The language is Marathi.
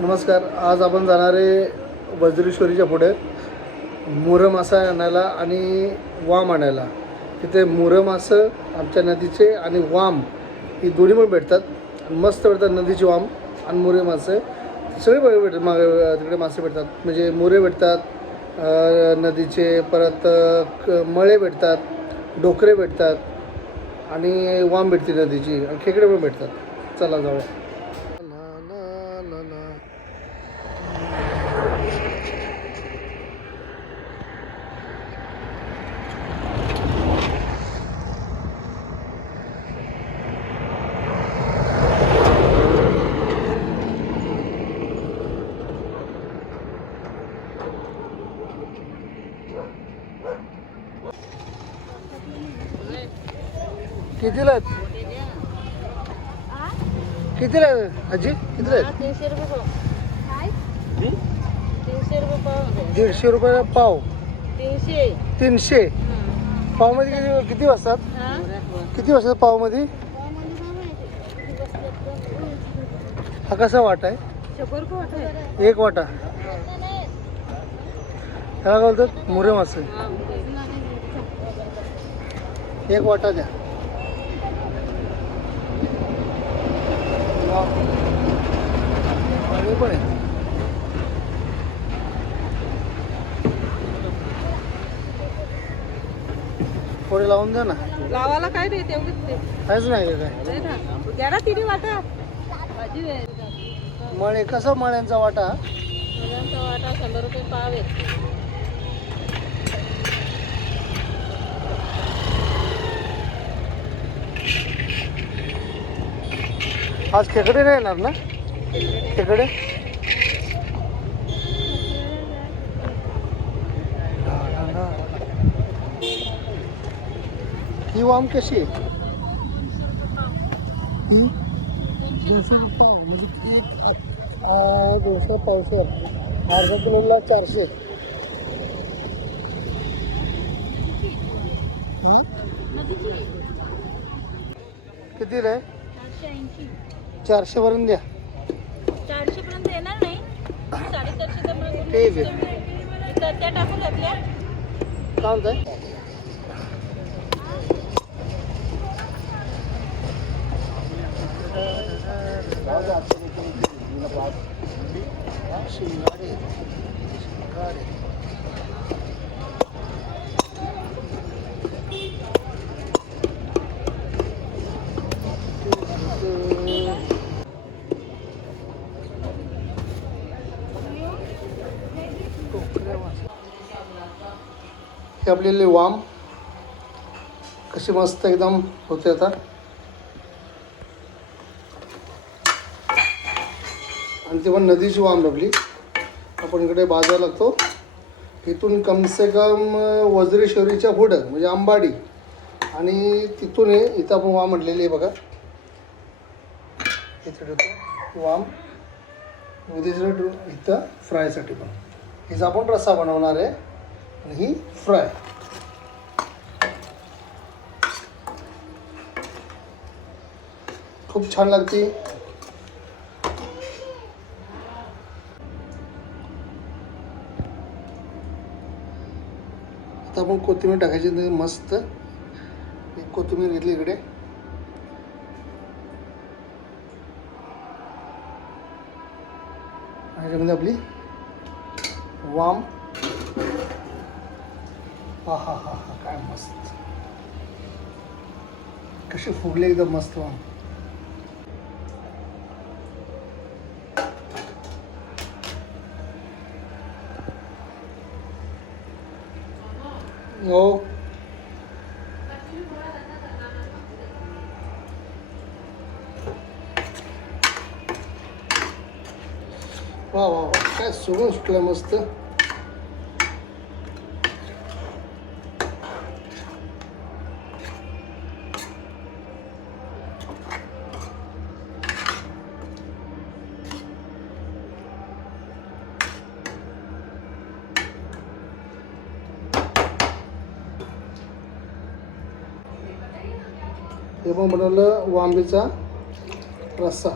नमस्कार. आज आपण जाणारे वज्रेश्वरीच्या पुढे मुरं मासा आणायला आणि वाम आणायला. तिथे मुरं मासं आमच्या नदीचे आणि वाम ही दोन्ही पण भेटतात. मस्त भेटतात नदीची वाम आणि मुरे मासे सगळे भेटतात. तिकडे मासे भेटतात म्हणजे मुरे भेटतात नदीचे, परत मळे भेटतात, डोकरे भेटतात आणि वाम भेटते नदीची आणि खेकडे पण भेटतात. चला जाऊया. कितीला आहेत? कितीला आहे आजी? कितीला आहेत? 300 रुपये पाव. 300 रुपये पाव. 150 रुपये पाव. 300. 300 पावमध्ये किती वाजतात? किती वाजतात पावमध्ये? हा कसा वाटा आहे? 100 रुपये वाटा. एक वाटा. ह्याला काय बोलतात? मुरे मासे. एक वाटा द्या. आणि पण आहे. थोडे लावून द्या ना. लावायला काय नाही तेवढंच ते. काहीच नाही का काय? नाही ना. द्या ना तिन्ही वाटा. भाजी आहे. मळे कसा मळ्यांचा वाटा? मुलांचा वाटा 100 रुपये पाव आहे. आज खेकडे नाही येणार ना? खेकडे ही वाम कशी आहे? ही 200 पाव म्हणजे ती 200 पावशेर. अर्धा किलोला 400. हां कितीला आहे? 400 पर्यंत द्या. 400 पर्यंत येणार नाही. 450 ठीक आहे. त्या टाकून घातल्या. काय म्हणताय? शिंगाडे शिंगाडे हे आपलेले वाम कसे मस्त एकदम होते. आता आणि ते पण नदीची वाम आपली. आपण इकडे बाजार लागतो इथून कमसे कम वज्रेश्वरीच्या पुढं म्हणजे अंबाडी आणि तिथून इथं आपण वाम म्हटलेली आहे बघा. इथे ठेवतो वाम उद्या इथं फ्रायसाठी पण. हिचा आपण रस्सा बनवणार आहे आणि ही फ्राय. खूप छान लागते. आता आपण कोथिंबीर टाकायची. मस्त एक कोथिंबीर घेतली इकडे. ह्याच्यामध्ये आपली वाम. हा हा हा हा काय मस्त कशी फुगले एकदम मस्त वाम. हो वा वा वा काय सुगंध सुटला मस्त. हे पण बनवलं वांबीचा रस्सा.